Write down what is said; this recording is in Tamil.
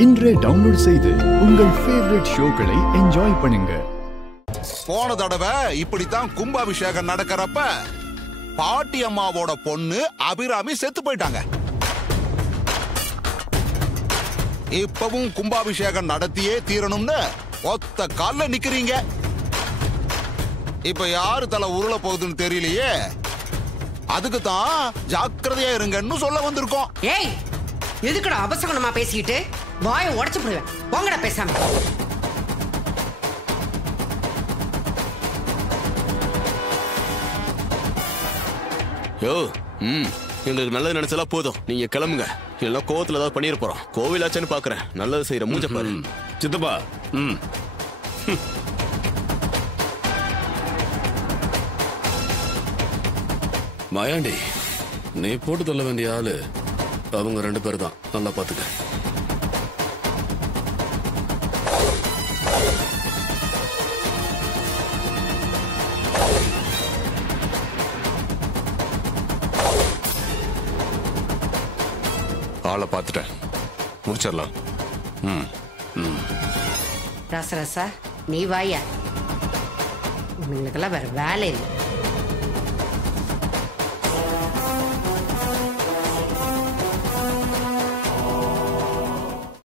இன்றே டவுன்லோட் செய்து உங்கள் ஃபேவரட் ஷோக்களை என்ஜாய் பண்ணுங்க. போன தடவை இப்படித்தான் கும்பாபிஷேகம் நடக்கிறப்ப பாட்டி அம்மாவோட பொண்ணு அபிராமி செத்து போயிட்டாங்க. இப்பவும் கும்பாபிஷேகம் நடத்தியே தீரணும்னு ஒத்த கால்ல நிக்கிறீங்க. இப்ப யாரு தலை உருள போகுதுன்னு தெரியலையே. அதுக்கு தான் ஜாக்கிரதையா இருங்கன்னு சொல்ல வந்திருக்கோம். ஏய், எதுக்குடா அபசகுணமா பேசிக்கிட்டு வாயை உடைச்சு போடுவேன். போங்கடா பேசாம. யோ, எங்களுக்கு நல்லது நினைச்சலாம் போதும். நீங்க கிளம்புங்க, இல்லைன்னா கோவத்துல ஏதாவது பண்ணிட போறோம். கோவிலாச்சேன்னு பாக்குறேன், நல்லது செய்யற மூஞ்ச பாரு. சித்தப்பா, மாயாண்டி, நீ போட்டு தள்ள வேண்டிய ஆளு அவங்க 2 பேர் தான். நல்லா பாத்துக்க. ஆளை பார்த்துட்டேன், முடிச்சிடலாம். ரசரசா, நீ வாயா. உங்களுக்கெல்லாம் வேற வேலை இல்லை.